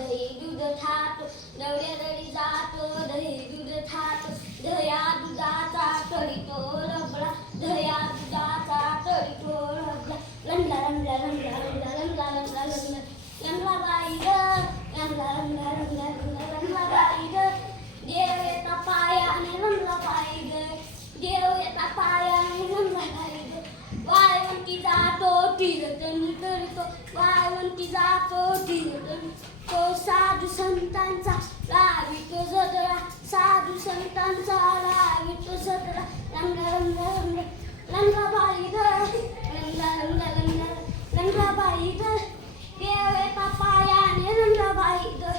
दही दूध थाट नवऱ्या दडी जात दही दूध थाट दह्या दुधाचा तडितो रबडा दह्या दुधाचा तडितो रबडा. लंगला लंगला लंगला लंगला लंगला लंगला लंगला लंगला बाई ग. लंगला लंगला लंगला लंगला लंगला बाई ग. देव येता पायाने लंगला बाई ग. देव येता पायाने लंगला बाई ग. वाळवंटी जातो तीर्थनी करतो वाळवंटी जातो तीर्थनी तो साधू संतांचा लावितो जदरा साधू संतांचा लावितो जदरा रंग रंग रंग रंगा बाई रंग रंग रंग रंगा रंगा बाई ग देव एका पायाने रंगा बाई ग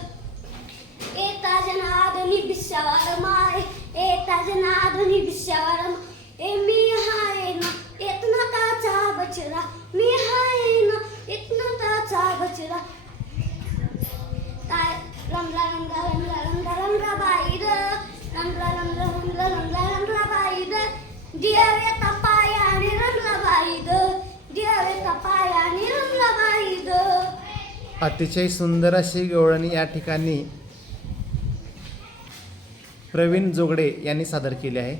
एता जनादनी बिस्यावर मारे एता जनादनी बिस्यावर ए मी हाय ना इतना ताचा बचरा मी हाय ना इतना ताचा बचरा अतिशय सुंदर अशी गवळणी या ठिकाणी प्रवीण जोगडे यांनी सादर केली आहे.